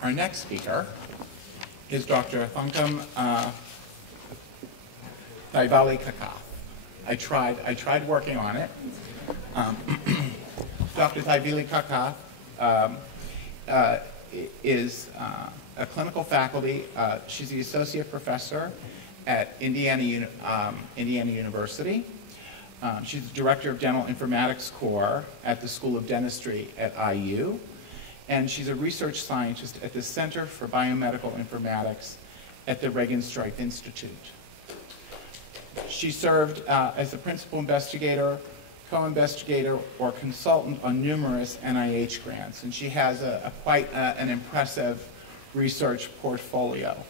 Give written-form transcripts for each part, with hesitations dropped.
Our next speaker is Dr. Thankam Thyvalikakath. I tried working on it. Dr. Thyvalikakath is a clinical faculty. She's the associate professor at Indiana University. She's the director of Dental Informatics Core at the School of Dentistry at IU. And she's a research scientist at the Center for Biomedical Informatics at the Regenstrief Institute. She served as a principal investigator, co-investigator, or consultant on numerous NIH grants, and she has quite an impressive research portfolio.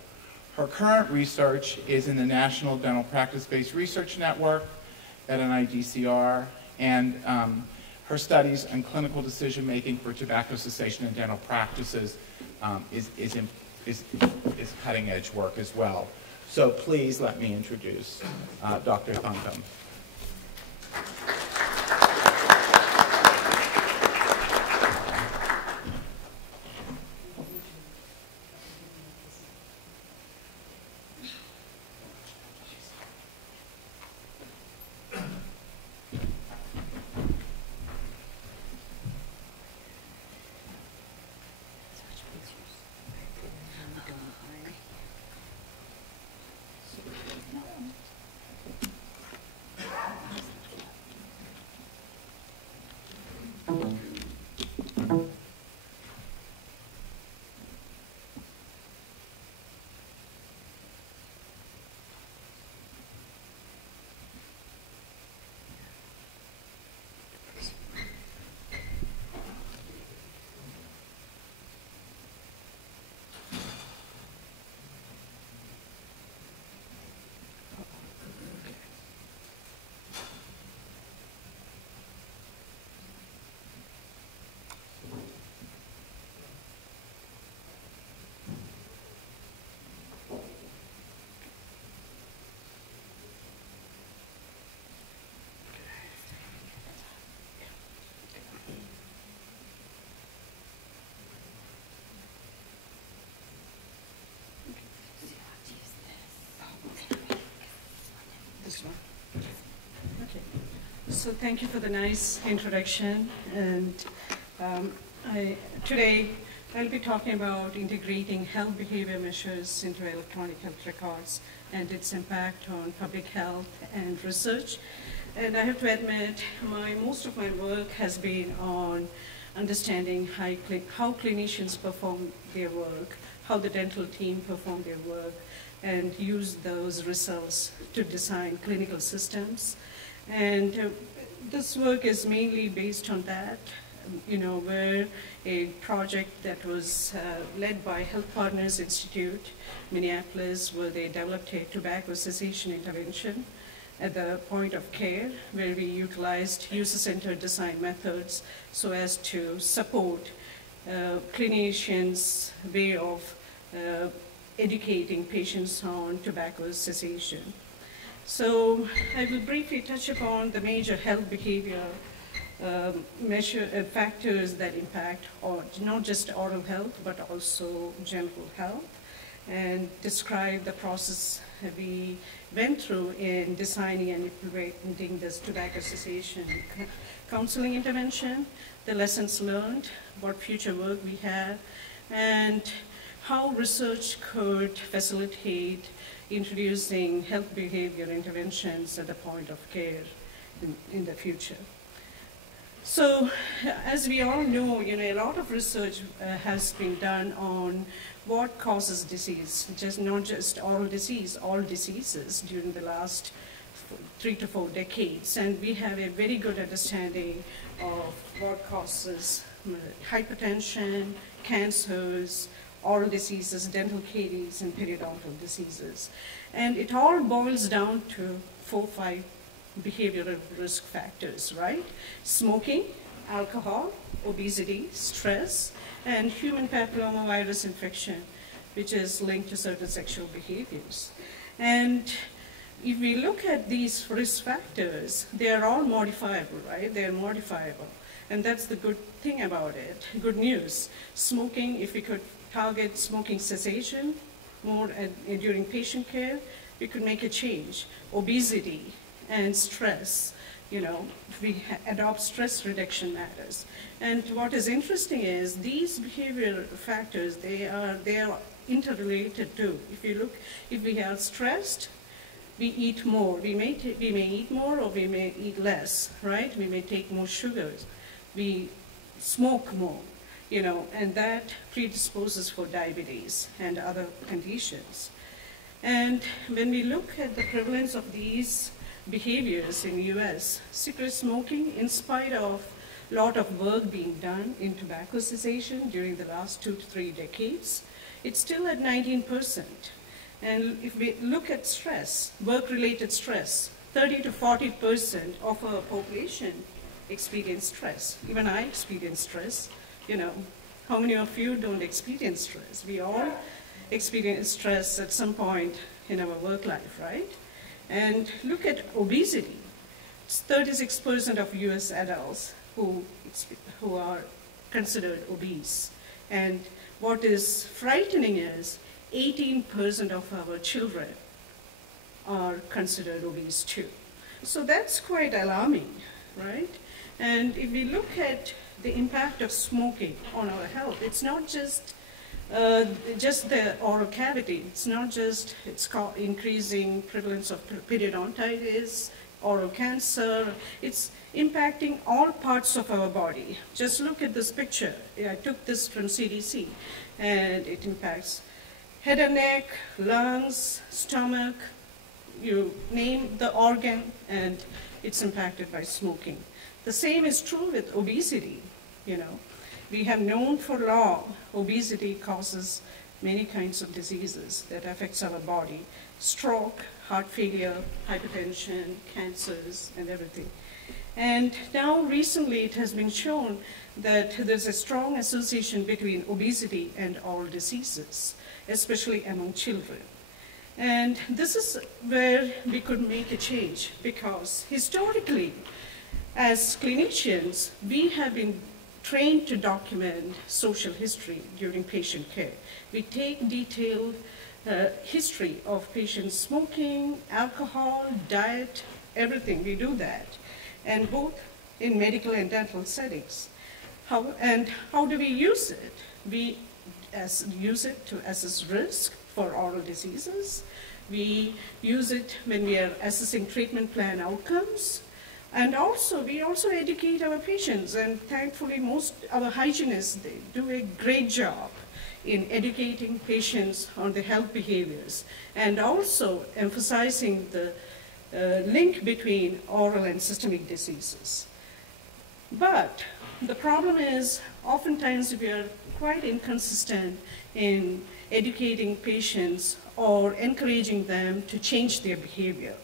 Her current research is in the National Dental Practice-Based Research Network at NIDCR, and her studies on clinical decision-making for tobacco cessation in dental practices is cutting-edge work as well. So please let me introduce Dr. Thankam. Okay. So thank you for the nice introduction. And today I'll be talking about integrating health behavior measures into electronic health records and its impact on public health and research. And I have to admit, most of my work has been on understanding how clinicians perform their work, how the dental team perform their work, and use those results to design clinical systems. And this work is mainly based on that, where a project that was led by Health Partners Institute, Minneapolis, where they developed a tobacco cessation intervention at the point of care, where we utilized user-centered design methods so as to support clinicians' way of educating patients on tobacco cessation. So I will briefly touch upon the major health behavior factors that impact not just oral health, but also general health, and describe the process we went through in designing and implementing this tobacco cessation counseling intervention, the lessons learned, what future work we have, and how research could facilitate introducing health behavior interventions at the point of care in the future. So, as we all know, a lot of research has been done on what causes disease, not just oral disease, all diseases during the last 3 to 4 decades. And we have a very good understanding of what causes hypertension, cancers, oral diseases, dental caries, and periodontal diseases. And it all boils down to 4 or 5 behavioral risk factors, right? Smoking, alcohol, obesity, stress, and human papillomavirus infection, which is linked to certain sexual behaviors. And if we look at these risk factors, they are all modifiable, right? They are modifiable. And that's the good thing about it, good news. Smoking, if we could target smoking cessation more during patient care, we could make a change. Obesity and stress, we adopt stress reduction matters. And what is interesting is these behavior factors, they are interrelated too. If we are stressed, we eat more. We may eat more or we may eat less, right? We may take more sugars. We smoke more, and that predisposes for diabetes and other conditions. And when we look at the prevalence of these behaviors in the US, cigarette smoking, in spite of a lot of work being done in tobacco cessation during the last 2 to 3 decades, it's still at 19%. And if we look at stress, work-related stress, 30 to 40% of our population experience stress. Even I experience stress. How many of you don't experience stress? We all experience stress at some point in our work life, right? And look at obesity. It's 36% of US adults who are considered obese. And what is frightening is 18% of our children are considered obese too. So that's quite alarming, right? And if we look at the impact of smoking on our health, it's not just the oral cavity. It's not just increasing prevalence of periodontitis, oral cancer. It's impacting all parts of our body. Just look at this picture. I took this from CDC, and it impacts head and neck, lungs, stomach. You name the organ, and it's impacted by smoking. The same is true with obesity. We have known for long obesity causes many kinds of diseases that affects our body: stroke, heart failure, hypertension, cancers, and everything. And now recently it has been shown that there's a strong association between obesity and all diseases, especially among children. And this is where we could make a change, because historically, as clinicians, we have been trained to document social history during patient care. We take detailed history of patients smoking, alcohol, diet, everything. We do that, and both in medical and dental settings. How do we use it? We use it to assess risk for oral diseases. We use it when we are assessing treatment plan outcomes. And we also educate our patients, and thankfully most our hygienists, they do a great job in educating patients on the health behaviors, and also emphasizing the link between oral and systemic diseases. But the problem is, oftentimes we are quite inconsistent in educating patients or encouraging them to change their behavior,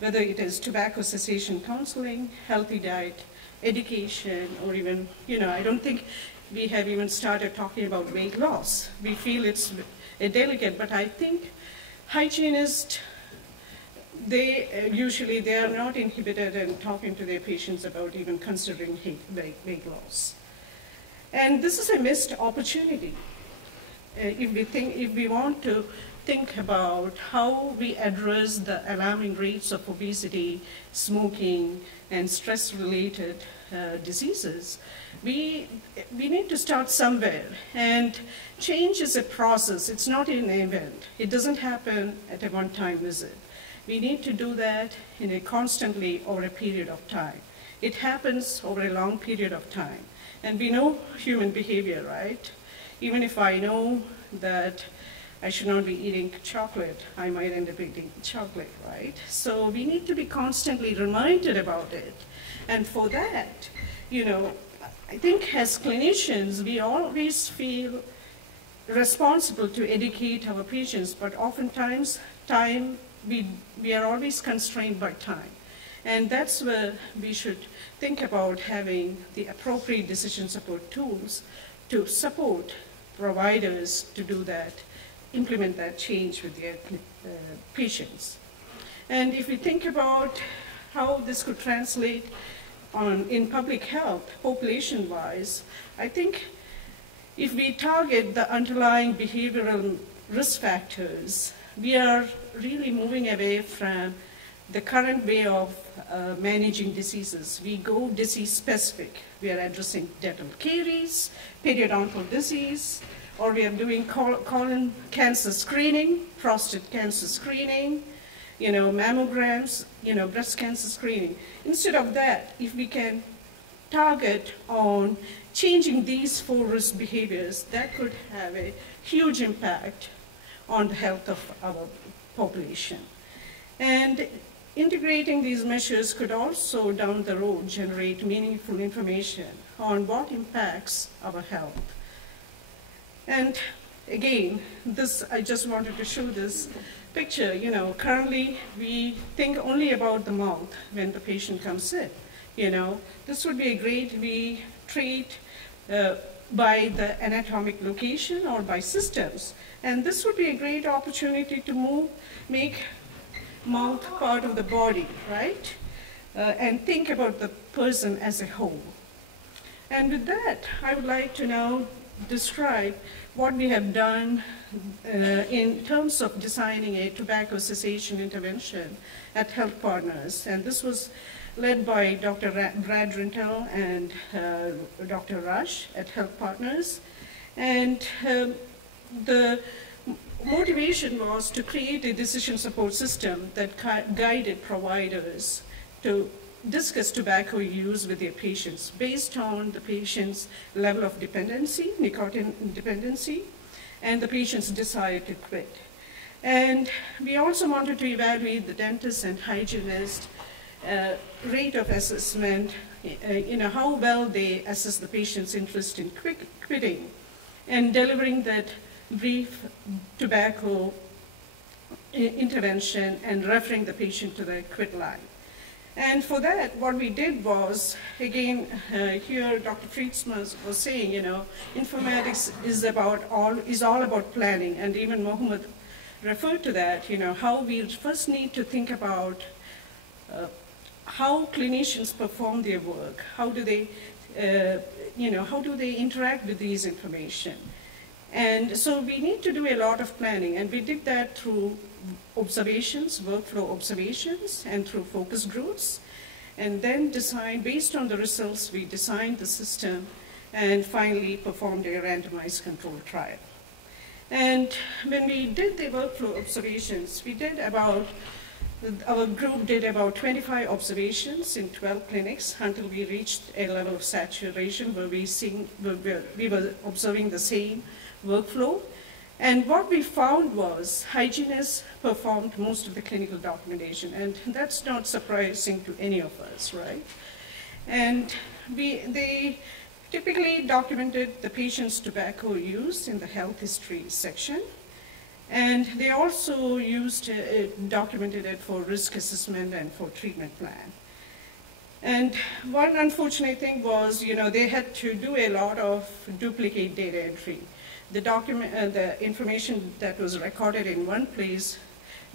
whether it is tobacco cessation counseling, healthy diet, education, or even, I don't think we have even started talking about weight loss. We feel it's delicate, but I think hygienists, they are not inhibited in talking to their patients about even considering weight loss. And this is a missed opportunity. If we want to think about how we address the alarming rates of obesity, smoking, and stress-related diseases, we need to start somewhere. And change is a process. It's not an event. It doesn't happen at a one-time visit. We need to do that constantly over a period of time. It happens over a long period of time. And we know human behavior, right? Even if I know that I should not be eating chocolate, I might end up eating chocolate, right? So we need to be constantly reminded about it. And for that, I think as clinicians, we always feel responsible to educate our patients, but oftentimes we are always constrained by time. And that's where we should think about having the appropriate decision support tools to support providers to do that, implement that change with their patients. And if we think about how this could translate in public health, population-wise, I think if we target the underlying behavioral risk factors, we are really moving away from the current way of managing diseases. We go disease specific. We are addressing dental caries, periodontal disease, or we are doing colon cancer screening, prostate cancer screening, mammograms, breast cancer screening. Instead of that, if we can target on changing these 4 risk behaviors, that could have a huge impact on the health of our population. And integrating these measures could also, down the road, generate meaningful information on what impacts our health. And again, I just wanted to show this picture. Currently we think only about the mouth when the patient comes in. This would be a great, we treat by the anatomic location or by systems. And this would be a great opportunity to make mouth part of the body, right? And think about the person as a whole. And with that, I would like to now describe what we have done in terms of designing a tobacco cessation intervention at Health Partners. And this was led by Dr. Brad Rintel and Dr. Rush at Health Partners. And the motivation was to create a decision support system that guided providers to discuss tobacco use with their patients based on the patient's level of dependency, nicotine dependency, and the patient's desire to quit. And we also wanted to evaluate the dentist and hygienist rate of assessment, how well they assess the patient's interest in quitting and delivering that brief tobacco intervention and referring the patient to the quit line. And for that, what we did was, again, here Dr. Friedman was saying, informatics is all about planning, and even Mohammed referred to that, how we first need to think about how clinicians perform their work, how do they interact with these information. And so we need to do a lot of planning, and we did that through observations, workflow observations, and through focus groups. And then based on the results, we designed the system and finally performed a randomized controlled trial. And when we did the workflow observations, our group did about 25 observations in 12 clinics until we reached a level of saturation where we were observing the same workflow. And what we found was hygienists performed most of the clinical documentation, and that's not surprising to any of us, right? And they typically documented the patient's tobacco use in the health history section, and they also documented it for risk assessment and for treatment plan. And one unfortunate thing was, they had to do a lot of duplicate data entry. The information that was recorded in one place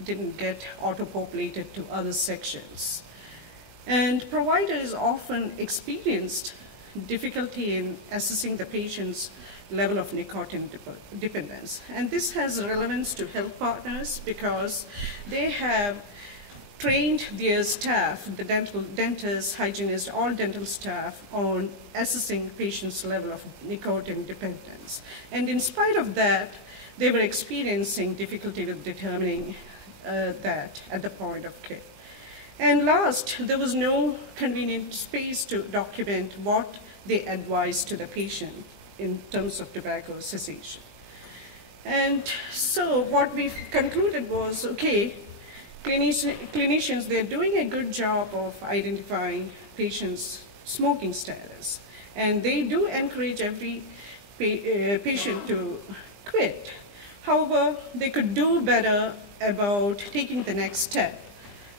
didn't get auto-populated to other sections. And providers often experienced difficulty in assessing the patient's level of nicotine dependence. And this has relevance to Health Partners because they have trained their staff, the dentists, hygienists, all dental staff, on assessing patients' level of nicotine dependence. And in spite of that, they were experiencing difficulty with determining that at the point of care. And last, there was no convenient space to document what they advised to the patient in terms of tobacco cessation. And so what we concluded was, okay, clinicians, they're doing a good job of identifying patients' smoking status. And they do encourage every patient to quit. However, they could do better about taking the next step,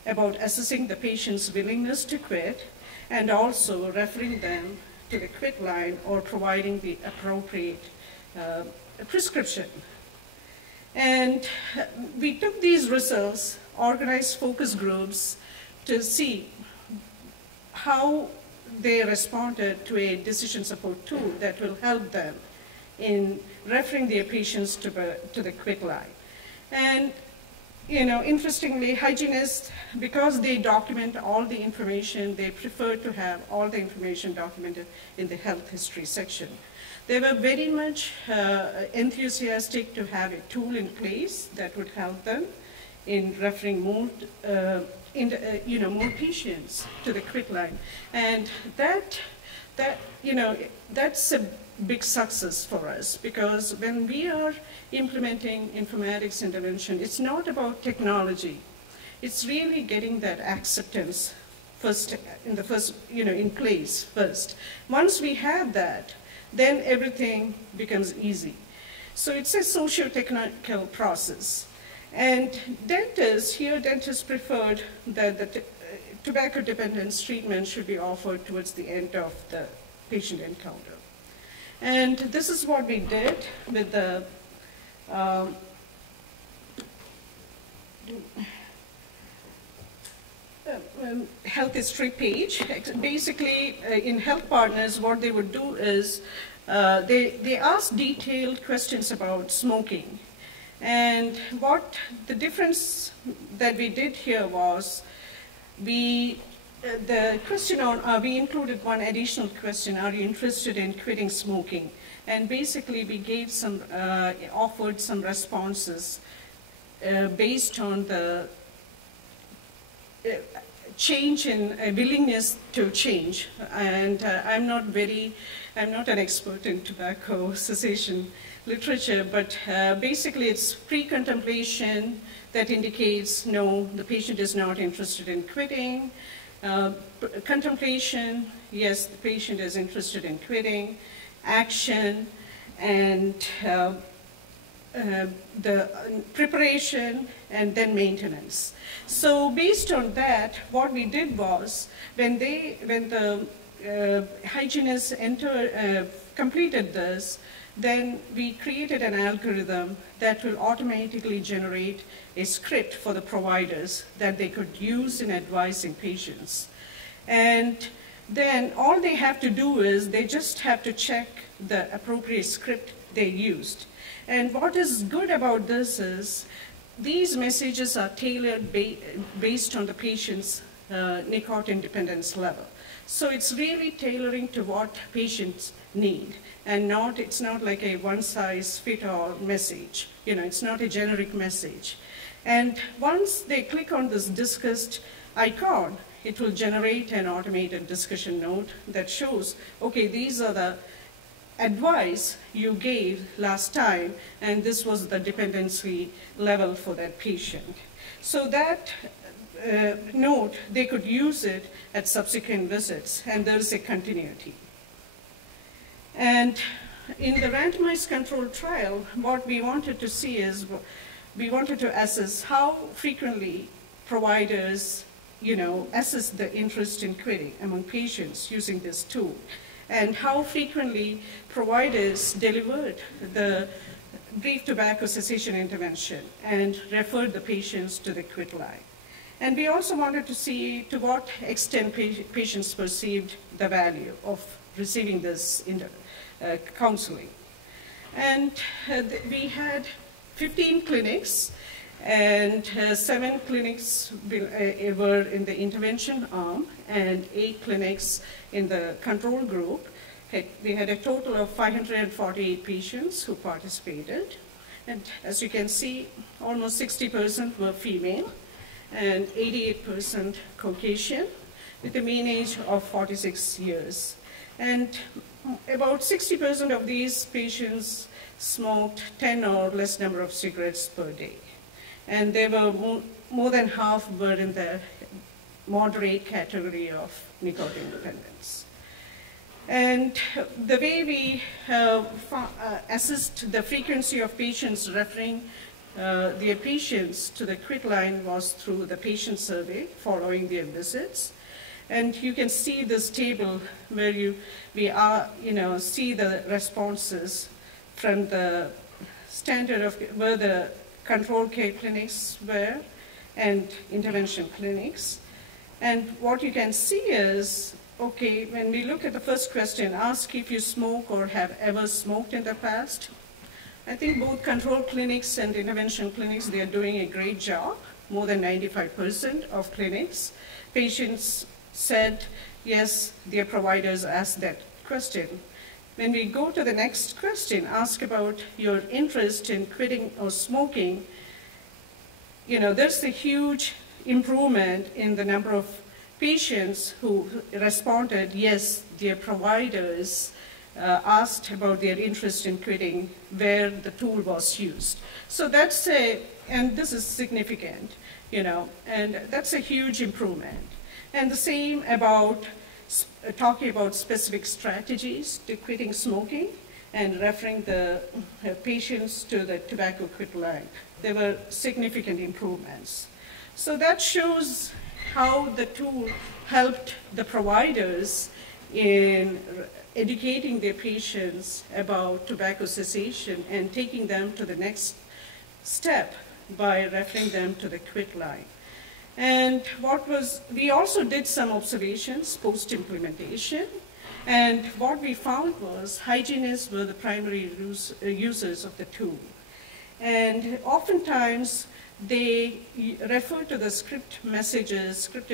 about assessing the patient's willingness to quit, and also referring them to the quit line or providing the appropriate prescription. And we took these results, organized focus groups to see how they responded to a decision support tool that will help them in referring their patients to the quit line. And interestingly, hygienists, because they document all the information, they prefer to have all the information documented in the health history section. They were very much enthusiastic to have a tool in place that would help them in referring more, more patients to the quit line. And that's a big success for us, because when we are implementing informatics intervention, it's not about technology. It's really getting that acceptance in place first. Once we have that, then everything becomes easy. So it's a socio-technical process. And dentists preferred that the tobacco dependence treatment should be offered towards the end of the patient encounter. And this is what we did with the health history page. Basically, in Health Partners, what they would do is they ask detailed questions about smoking. And what the difference that we did here was we included one additional question: are you interested in quitting smoking? And basically we gave offered some responses based on the change in willingness to change. And I'm not an expert in tobacco cessation literature, but basically it's pre-contemplation that indicates no, the patient is not interested in quitting. Contemplation, yes, the patient is interested in quitting. Action, and the preparation, and then maintenance. So based on that, what we did was, when the hygienists completed this, then we created an algorithm that will automatically generate a script for the providers that they could use in advising patients. And then all they have to do is they just have to check the appropriate script they used. And what is good about this is these messages are tailored based on the patient's nicotine dependence level. So it's really tailoring to what patients need, and it's not like a one-size-fits-all message. It's not a generic message. And once they click on this discussed icon, it will generate an automated discussion note that shows, okay, these are the advice you gave last time, and this was the dependency level for that patient. So that note, they could use it at subsequent visits, and there is a continuity. And in the randomized controlled trial, what we wanted to see is, we wanted to assess how frequently providers assess the interest in quitting among patients using this tool, and how frequently providers delivered the brief tobacco cessation intervention and referred the patients to the quit line. And we also wanted to see to what extent patients perceived the value of receiving this counseling. And we had 15 clinics, and 7 clinics were in the intervention arm, and 8 clinics in the control group. We had a total of 548 patients who participated. And as you can see, almost 60% were female, and 88% Caucasian, with a mean age of 46 years. And about 60% of these patients smoked 10 or less number of cigarettes per day. And they were more than half were in the moderate category of nicotine dependence. And the way we assessed the frequency of patients referring their patients to the quit line was through the patient survey following their visits. And you can see this table where we see the responses from the standard of where the control care clinics were and intervention clinics. And what you can see is okay, when we look at the first question, ask if you smoke or have ever smoked in the past. I think both control clinics and intervention clinics, they are doing a great job. More than 95% of clinics, patients said, yes, their providers asked that question. When we go to the next question, ask about your interest in quitting or smoking, there's a huge improvement in the number of patients who responded, yes, their providers asked about their interest in quitting where the tool was used. So that's and this is significant, and that's a huge improvement. And the same about talking about specific strategies to quitting smoking and referring the patients to the tobacco quit line. There were significant improvements. So that shows how the tool helped the providers in educating their patients about tobacco cessation and taking them to the next step by referring them to the quit line. And we also did some observations post-implementation, and what we found was hygienists were the primary users of the tool. And oftentimes, they referred to the scripted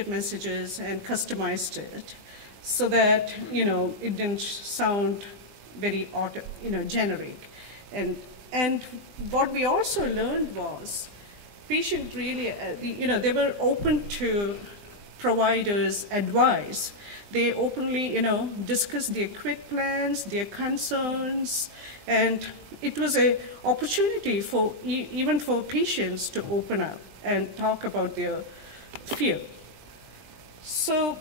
messages and customized it so that, it didn't sound very generic. And what we also learned was patients really, they were open to providers' advice. They openly, discussed their quit plans, their concerns, and it was an opportunity for even for patients to open up and talk about their fear. So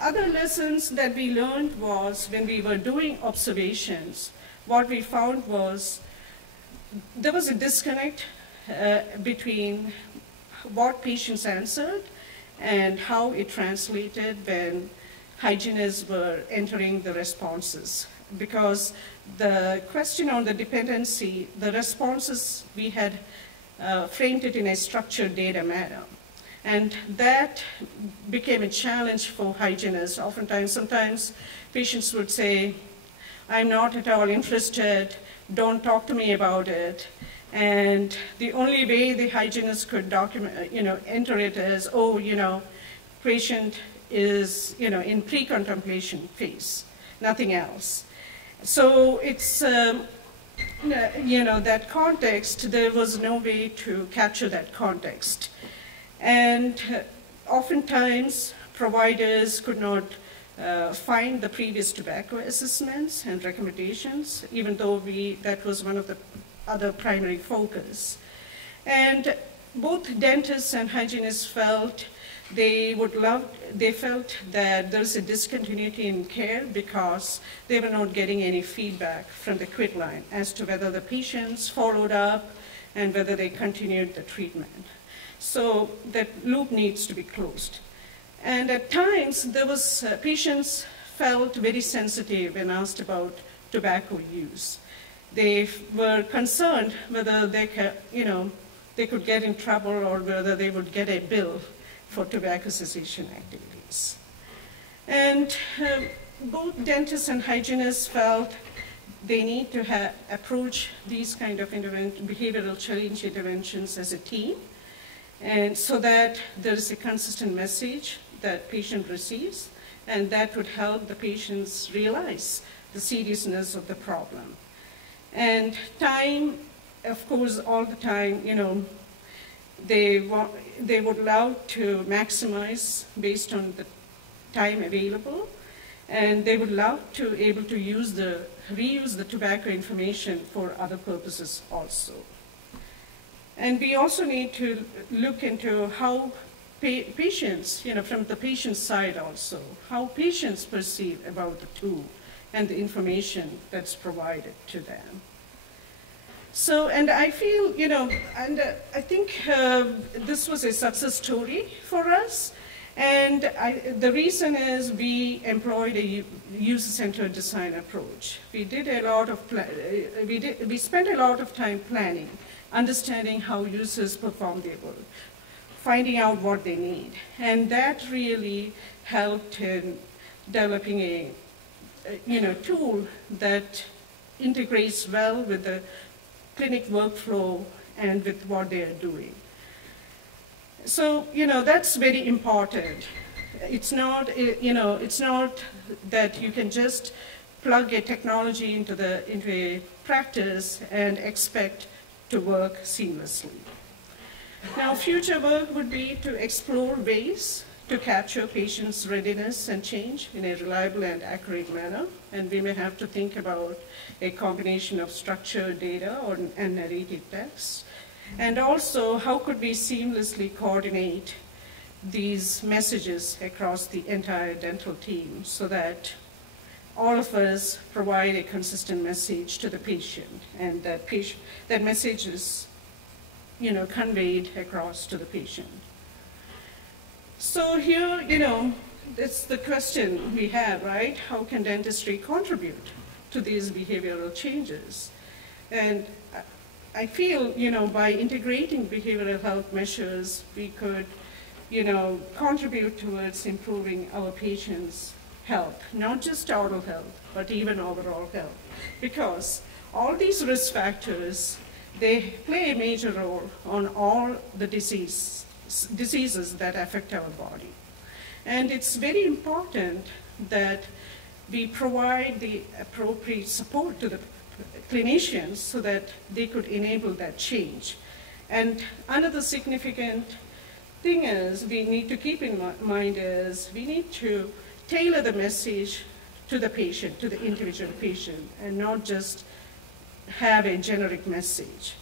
other lessons that we learned was when we were doing observations, what we found was there was a disconnect between what patients answered and how it translated when hygienists were entering the responses. Because the question on the dependency, the responses, we had framed it in a structured data manner. And that became a challenge for hygienists. Sometimes patients would say, I'm not at all interested, don't talk to me about it. And the only way the hygienist could enter it is, patient is, in pre-contemplation phase, nothing else. So it's, that context, there was no way to capture that context. And oftentimes, providers could not find the previous tobacco assessments and recommendations, even though that was one of the other primary focus. And both dentists and hygienists felt they felt that there's a discontinuity in care because they were not getting any feedback from the quit line as to whether the patients followed up and whether they continued the treatment. So that loop needs to be closed. And at times, there was patients felt very sensitive when asked about tobacco use. They were concerned whether they could get in trouble or whether they would get a bill for tobacco cessation activities. And both dentists and hygienists felt they need to approach these kind of behavioral change interventions as a team, and so that there is a consistent message that patient receives, and that would help the patients realize the seriousness of the problem. And time, of course, all the time, they would love to maximize based on the time available, and they would love to able to reuse the tobacco information for other purposes also. And we also need to look into how patients, from the patient side also, how patients perceive about the tool and the information that's provided to them. So, and I feel, I think this was a success story for us. And the reason is we employed a user-centered design approach. We did a lot of we spent a lot of time planning, understanding how users perform their work, finding out what they need. And that really helped in developing a tool that integrates well with the clinic workflow and with what they are doing. So, that's very important. It's not, it's not that you can just plug a technology into a practice and expect to work seamlessly. Now, future work would be to explore ways to capture patients' readiness and change in a reliable and accurate manner. And we may have to think about a combination of structured data and narrative text. And also, how could we seamlessly coordinate these messages across the entire dental team so that all of us provide a consistent message to the patient, and that message is conveyed across to the patient. So here, that's the question we have, right? How can dentistry contribute to these behavioral changes? And I feel, by integrating behavioral health measures, we could, contribute towards improving our patients' health, not just oral health, but even overall health. Because all these risk factors, they play a major role on all the diseases that affect our body. And it's very important that we provide the appropriate support to the clinicians so that they could enable that change. And another significant thing is we need to keep in mind is we need to tailor the message to the patient, to the individual patient, and not just have a generic message.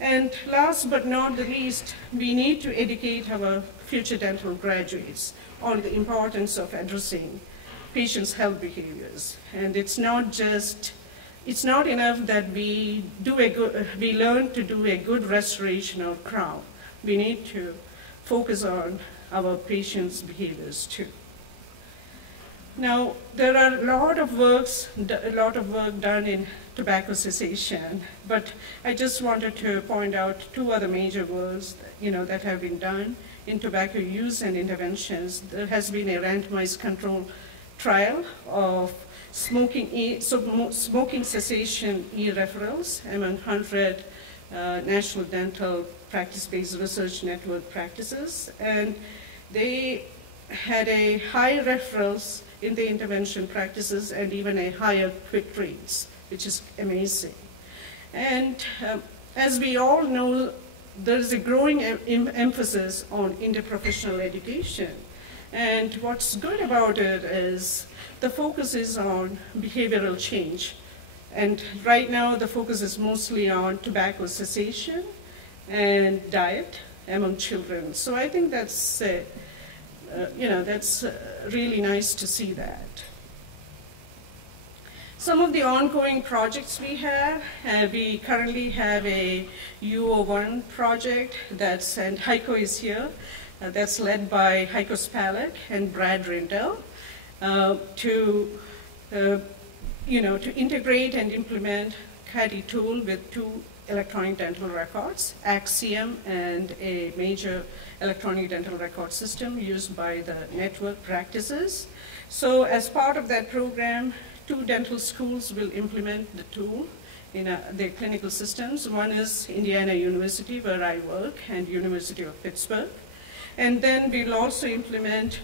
And last but not the least, we need to educate our future dental graduates on the importance of addressing patients' health behaviors. And it's not enough that we learn to do a good restoration or crown. We need to focus on our patients' behaviors too. Now, there are a lot of work done in tobacco cessation, but I just wanted to point out two other major works that have been done in tobacco use and interventions. There has been a randomized control trial of smoking cessation e-referrals among 100 national dental practice-based research network practices, and they had a high referrals in the intervention practices and even a higher quit rates, which is amazing. And as we all know, there is a growing emphasis on interprofessional education. And what's good about it is the focus is on behavioral change. And right now, the focus is mostly on tobacco cessation and diet among children. So I think that's that's really nice to see that. Some of the ongoing projects we have, we currently have a UO1 project and Heiko is here. That's led by Heiko Spalek and Brad Rindell to integrate and implement CADI tool with two electronic dental records, Axiom and a major electronic dental record system used by the network practices. So as part of that program, 2 dental schools will implement the tool in their clinical systems. One is Indiana University, where I work, and University of Pittsburgh. And then we'll also implement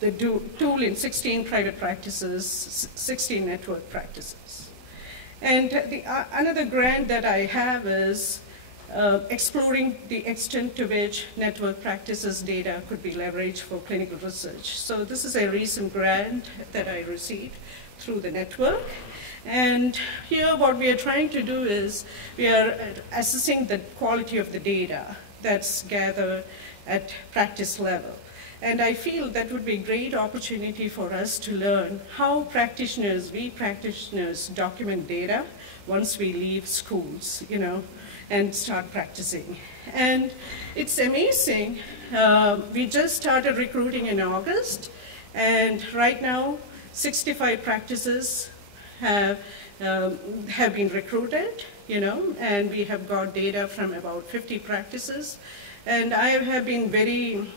the tool in 16 private practices, 16 network practices. And another grant that I have is exploring the extent to which network practices data could be leveraged for clinical research. So this is a recent grant that I received through the network. And here what we are trying to do is we are assessing the quality of the data that's gathered at practice level. And I feel that would be a great opportunity for us to learn how we practitioners document data once we leave schools, and start practicing. And it's amazing. We just started recruiting in August, and right now 65 practices have been recruited, and we have got data from about 50 practices. And I have been very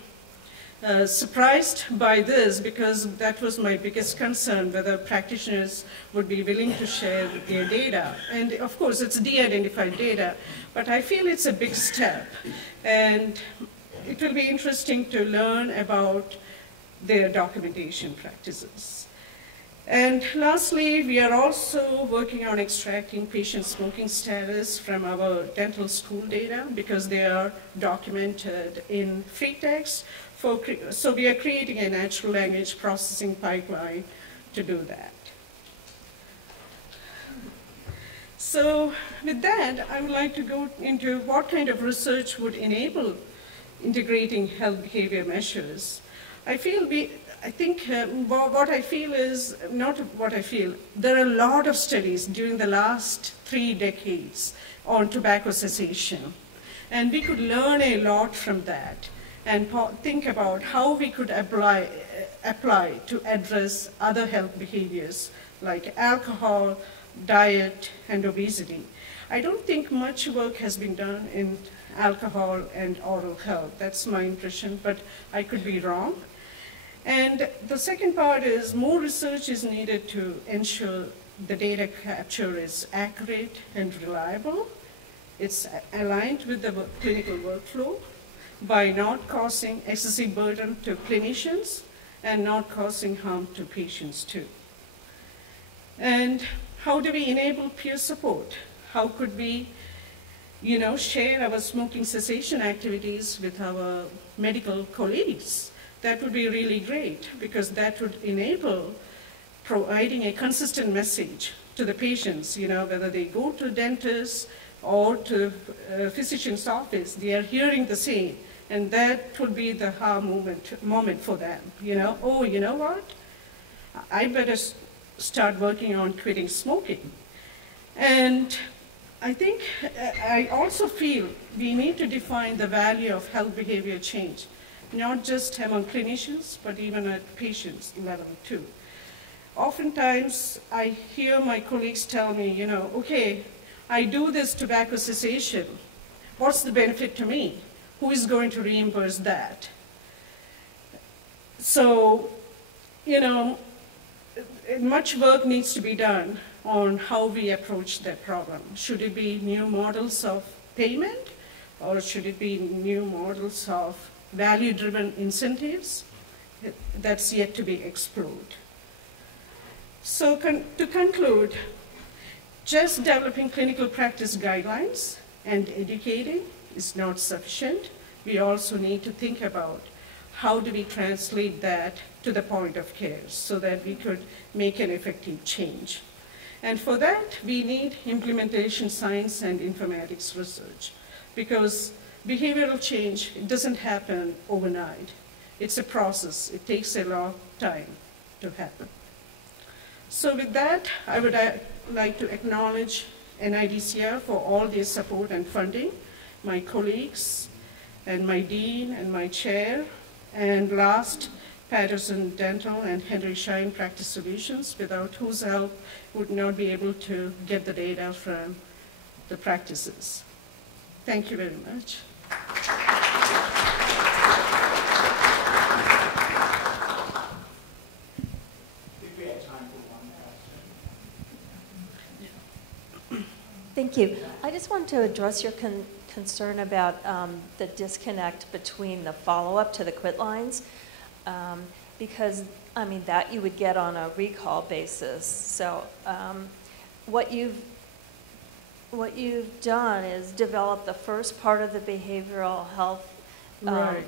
surprised by this because that was my biggest concern, whether practitioners would be willing to share their data. And of course, it's de-identified data, but I feel it's a big step. And it will be interesting to learn about their documentation practices. And lastly, we are also working on extracting patient smoking status from our dental school data because they are documented in free text. So we are creating a natural language processing pipeline to do that. So with that, I would like to go into what kind of research would enable integrating health behavior measures. What I feel is, not what I feel, there are a lot of studies during the last 3 decades on tobacco cessation. And we could learn a lot from that and think about how we could apply to address other health behaviors like alcohol, diet, and obesity. I don't think much work has been done in alcohol and oral health. That's my impression, but I could be wrong. And the second part is more research is needed to ensure the data capture is accurate and reliable. It's aligned with the clinical workflow by not causing excessive burden to clinicians and not causing harm to patients too. And how do we enable peer support? How could we share our smoking cessation activities with our medical colleagues? That would be really great because that would enable providing a consistent message to the patients, whether they go to dentists or to a physician's office, they are hearing the same. And that would be the aha moment for them. Oh, you know what? I better start working on quitting smoking. And I also feel we need to define the value of health behavior change, not just among clinicians, but even at patients level too. Oftentimes, I hear my colleagues tell me, okay, I do this tobacco cessation. What's the benefit to me? Who is going to reimburse that? So, much work needs to be done on how we approach that problem. Should it be new models of payment, or should it be new models of value-driven incentives? That's yet to be explored. So to conclude, just developing clinical practice guidelines and educating is not sufficient. We also need to think about how do we translate that to the point of care so that we could make an effective change. And for that, we need implementation science and informatics research because behavioral change, it doesn't happen overnight. It's a process. It takes a long time to happen. So with that, I would like to acknowledge NIDCR for all their support and funding, my colleagues, and my dean and my chair, and last, Patterson Dental and Henry Schein Practice Solutions, without whose help would not be able to get the data from the practices. Thank you very much. Thank you. I just want to address your concern about the disconnect between the follow-up to the quit lines, because, that you would get on a recall basis. So what you've done is develop the first part of the behavioral health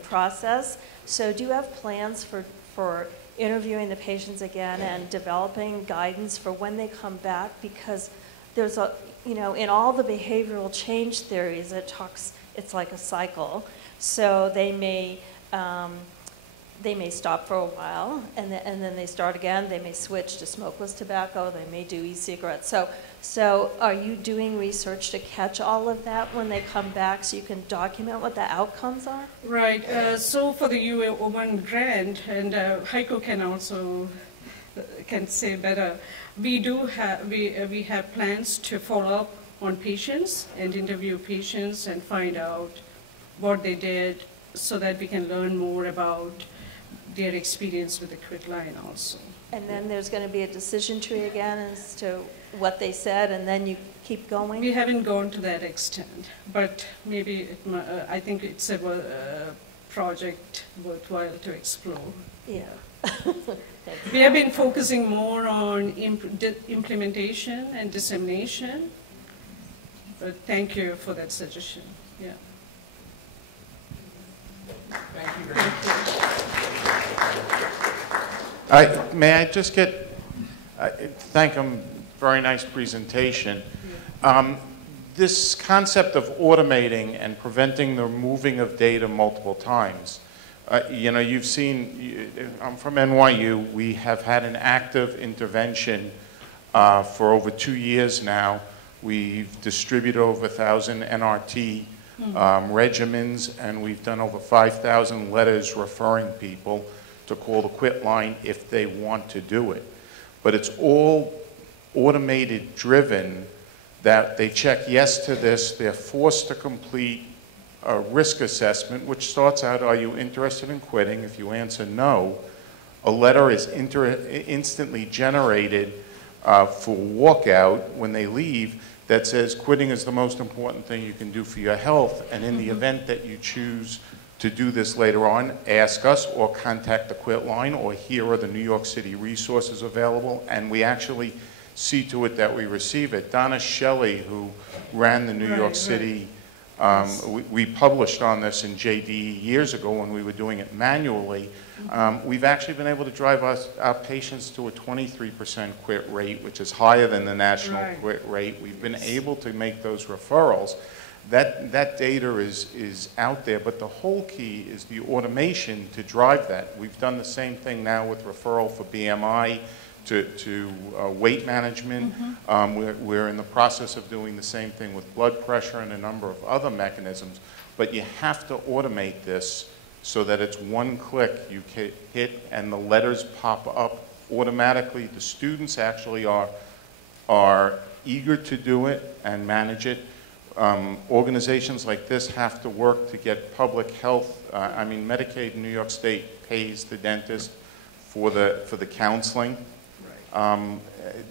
process. So do you have plans for interviewing the patients again and developing guidance for when they come back? Because there's in all the behavioral change theories, it's like a cycle. So they may stop for a while, and then they start again. They may switch to smokeless tobacco. They may do e-cigarettes. So are you doing research to catch all of that when they come back so you can document what the outcomes are? Right. So for the UA01 grant, and Heiko can say better, we have plans to follow up on patients and interview patients and find out what they did so that we can learn more about their experience with the quitline also. And then there's going to be a decision tree again as to what they said, and then you keep going? We haven't gone to that extent, but maybe I think it's a project worthwhile to explore. Yeah. We have been focusing more on implementation and dissemination, but thank you for that suggestion. Yeah. Thank you very much. May I just get, Thankam, very nice presentation. This concept of automating and preventing the moving of data multiple times, you know, you've seen, I'm from NYU, we have had an active intervention for over 2 years now. We've distributed over 1,000 NRT regimens, and we've done over 5,000 letters referring people to call the quit line if they want to do it. But it's all automated driven, that they check yes to this, they're forced to complete a risk assessment, which starts out, are you interested in quitting? If you answer no, a letter is instantly generated for walkout when they leave that says quitting is the most important thing you can do for your health, and in the event that you choose to do this later on, ask us or contact the quit line, or here are the New York City resources available, and we actually see to it that we receive it. Donna Shelley, who ran the New York City, we published on this in JD years ago when we were doing it manually. We've actually been able to drive our patients to a 23% quit rate, which is higher than the national quit rate. We've been able to make those referrals. That data is out there, but the whole key is the automation to drive that. We've done the same thing now with referral for BMI to weight management. We're in the process of doing the same thing with blood pressure and a number of other mechanisms, but you have to automate this so that it's one click you can hit and the letters pop up automatically. The students actually are eager to do it and manage it. Organizations like this have to work to get public health. I mean, Medicaid in New York State pays the dentist for the counseling.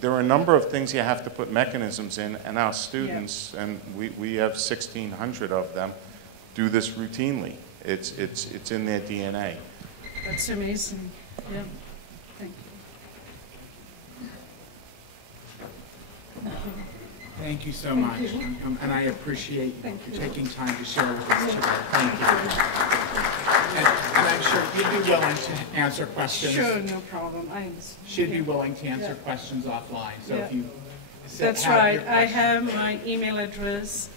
There are a number of things you have to put mechanisms in, and our students, and we have 1,600 of them, do this routinely. It's in their DNA. That's amazing. Yeah. Thank you. Thank you so much, and I appreciate you taking time to share with us today. Thank you. And I'm sure you'd be willing to answer questions. Sure, no problem. She'd be willing to answer questions offline. So if you That's right. I have my email address,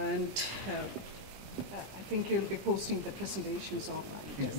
and I think you'll be posting the presentations online. Yes.